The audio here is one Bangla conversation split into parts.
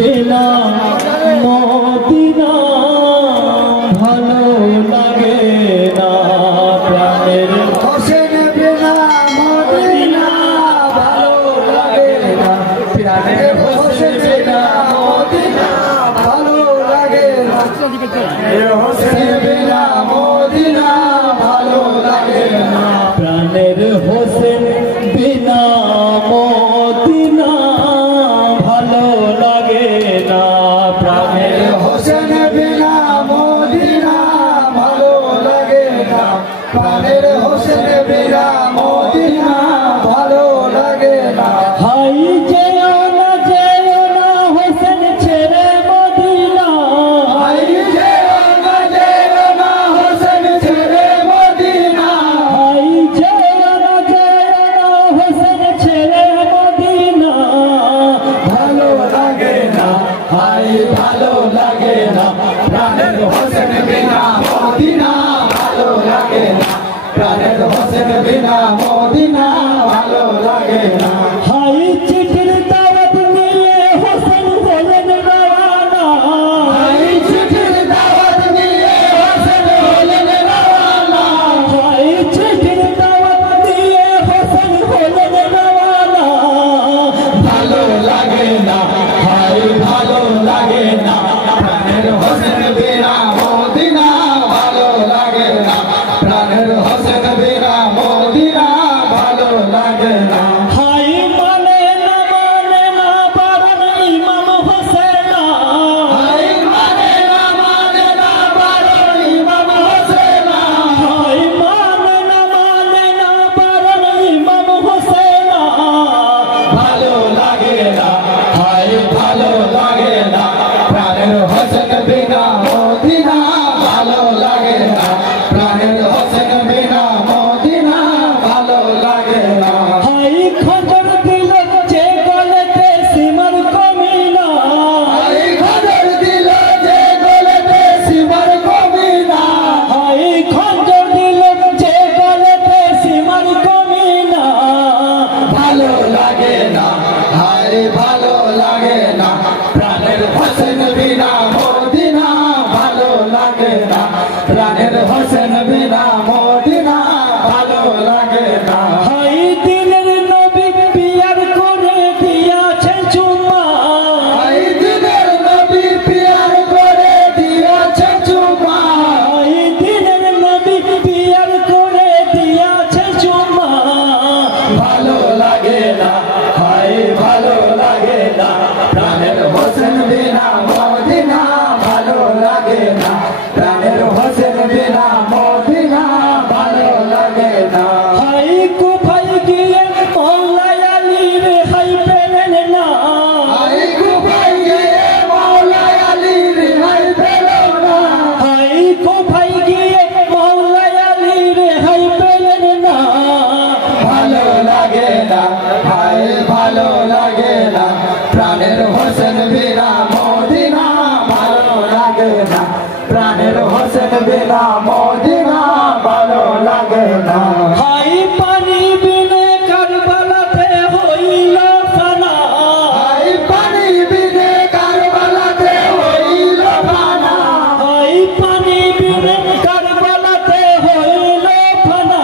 बिना मोदिना भालो लागे ना प्राणेर হোসেন বিনা মদিনা ভালো লাগে না প্রাণের হোসেন বিনা মদিনা ভালো লাগে না হোসেন বিনা মদিনা ভালো লাগে না प्राणेर হোসেন बिना मोदिना भालो लागे ना प्राणेर হোসেন বিনা মদিনা ভালো লাগে না প্রাণের হোসেন বিনা মদিনা ভালো লাগে না হাই যেও না হোসেন ছেড়ে মদিনা হাই যেও না হোসেন ছেড়ে মদিনা হাই যেও না হোসেন ছেড়ে মদিনা ভালো লাগে না হাই ভালো লাগে না প্রাণের হোসেন বিনা মদিনা ভালো লাগে না প্রাণের হোসেন বিনা মদিনা ভালো লাগে না হাই চিঠির দাওয়াত নিয়ে হোসেন হলেন রওয়ানা হাই চিঠির দাওয়াত নিয়ে হোসেন হলেন রওয়ানা হাই চিঠির দাওয়াত নিয়ে হোসেন হলেন রওয়ানা ভালো লাগে না হাই ভালো লাগে না প্রাণের হোসেন বিনা মদিনা ভালো লাগে না প্রাণের হোসেন বিনা মদিনা ভালো লাগে না হাই মানে না বারণ ইমাম হোসেনা হাই মানে না বারণ ইমাম হোসেনা হাই মানে না বারণ ইমাম হোসেনা ভালো লাগে না হাই ভালো লাগে না প্রাণের হোসেন বিনা মদিনা ভালো লাগে না প্রাণের হোসেন বিনা মদিনা ভালো লাগে না হাই খঞ্জর দিল যে গলেতে সীমার কমিনা হাই খবর দিল যে গলেতে সীমার কমিনা হাই খঞ্জর দিল যে গলেতে সীমার কমিনা ভালো লাগে না হাই ভালো লাগে না প্রাণের হোসেন বিনা মদিনা ভালো লাগে না প্রাণের হোসেন বিনা মদিনা ভালো লাগে না হাই দিনের নবী পিয়ার করে দিয়াছে চুমা হাই দিনের নবী পিয়ার করে দিয়েছে চুমা হাই দিনের নবী পিয়ার করে দিয়াছে চুমা ভালো লাগে না হাই ভালো লাগে না প্রাণের হোসেন বিনা মদিনা ভালো লাগে না প্রাণের হোসেন বিনা মদিনা ভালো লাগে না হাই কুফাই গিয়ে মৌলাই আলীর হাই পেলেন না হাই কুফাই গিয়ে মৌলা আলী রেহাই পেল না হাই কুফাই গিয়ে মৌলাই আলীর হাই পেলেন না ভালো লাগে না হাই ভালো লাগে না প্রাণের হোসেন বিনা মদিনা ভালো লাগে না প্রাণের হোসেন বিনা মদিনা ভালো লাগে না হাই পানি বিনে কারবালাতে হইল ফানা হাই পানি বিনে কারবালাতে হইল ফানা হাই পানি বিনে কারবালাতে হইল ফানা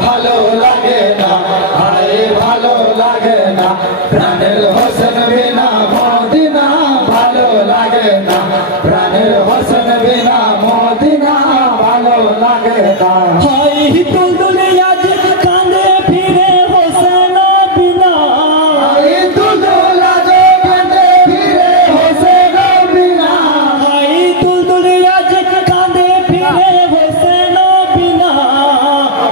ভালো লাগে না হাই ভালো লাগে না প্রাণের হোসেন বিনা মদিনা ভালো লাগে না প্রাণের হোসেন বিনা মদিনা ভালো লাগে না হাই তুলতুলে আজ কাঁদে ফিরে হোসেন বিনা হাই দুদুলা জগতে ফিরে হোসেন বিনা হাই তুলতুলে আজ কাঁদে ফিরে হোসেন বিনা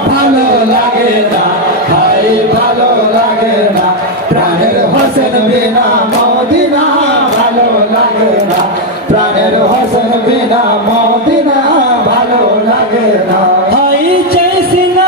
ভালো লাগে না হাই ভালো লাগে না প্রাণের হোসেন বিনা মদিনা ভালো লাগে না প্রাণের হোসেন বিনা মদিনা ভালো লাগে না হাই জয় সিনা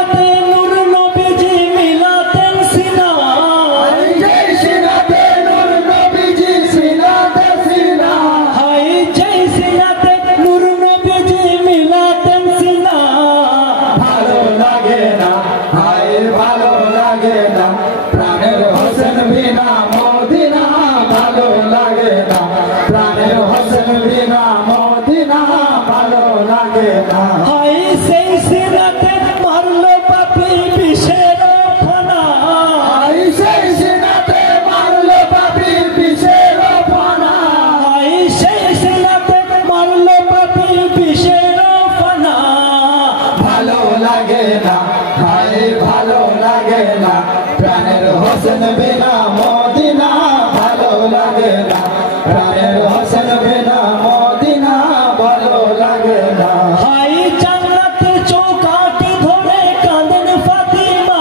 প্রাণের হোসেন বিনা মদিনা ভালো লাগে না। হাই জান্নাতের চৌকাঠ ধরে কাঁদেন ফাতিমা,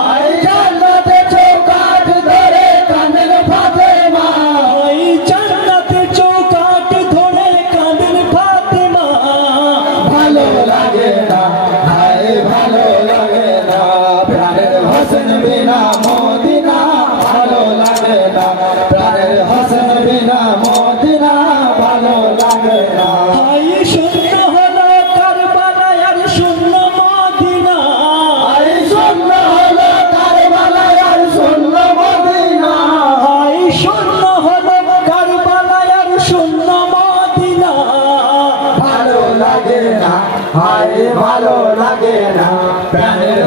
হাই জান্নাতের চৌকাঠ ধরে কাঁদেন ফাতেমা, হাই জান্নাতের চৌকাঠ ধরে কাঁদেন ফাতিমা। ভালো লাগে না, হায় ভালো লাগে না, প্রাণের হোসেন বিনা মদিনা ভালো লাগে না, প্রাণের হোসেন বিনা মদিনা ভালো লাগে না। হাই শূন্য হলো কারবালায় আর শূন্য মদিনা, হায় শূন্য হলো কারবালায় আর শূন্য মদিনা, হাই শূন্য হলো কারবালায় আর শূন্য মদিনা। ভালো লাগে না, হায় ভালো লাগে না, প্রাণের